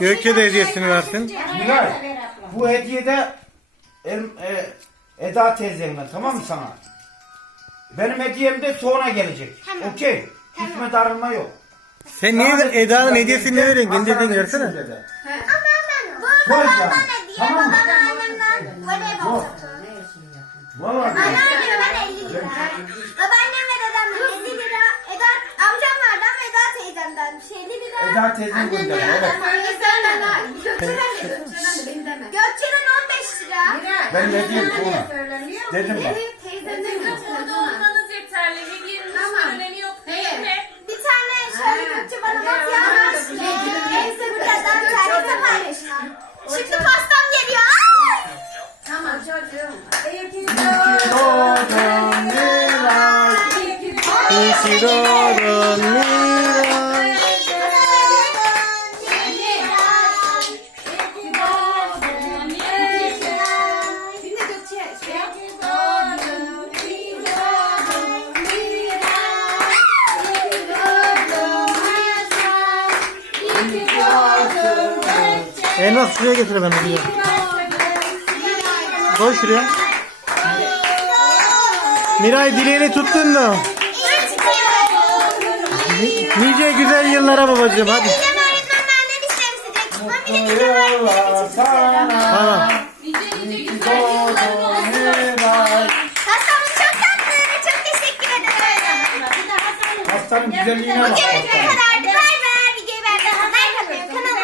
Gökçe de hediyesini versin. Miray, bu hediyede em, e, Eda teyzenle tamam mı sana? Benim hediyem de sonra gelecek. Tamam. Okey. Küsme darılma yok. Sen niye Eda'nın hediyesini ne veriyorsun? Kendi hediyeni versene. Ama ben bu Söz ver. babamdan hediye, Tamam babam annemden voleybol Yok. topu. Vallahi. Anneannemden 50 lira. Babaannem ve dedemden 50 lira. Eda, amcam vardı ama Eda teyzemden 50 lira. Eda teyzen gönderdi. Evet. Gökçe'den 15 lira. Ben ne diyeyim sonra? Dedim bak. Evet teyzemden Burada olmanız yeterli. Hediyenin hiçbir önemi yok değil mi? Bir tane şöyle Gökçe bana not yazmış. Neyse buradan tarihte paylaşmam. Şimdi pastam geliyor. Tamam çocuğum. İyi ki Doğdun Miray. İyi ki doğdun Miray. Elmas şuraya getir ben hediye. Koy şuraya. Miray dileğini tuttun mu? Ni- Nice güzel yıllara babacığım hadi. Tamam. Nice nice güzel yılların Doğdun olsun. Miray. Pastamız çok tatlı. Çok teşekkür ederim. Hastanın güzelliğine bak. Bugün ne hastanın. kadar 看，没看到？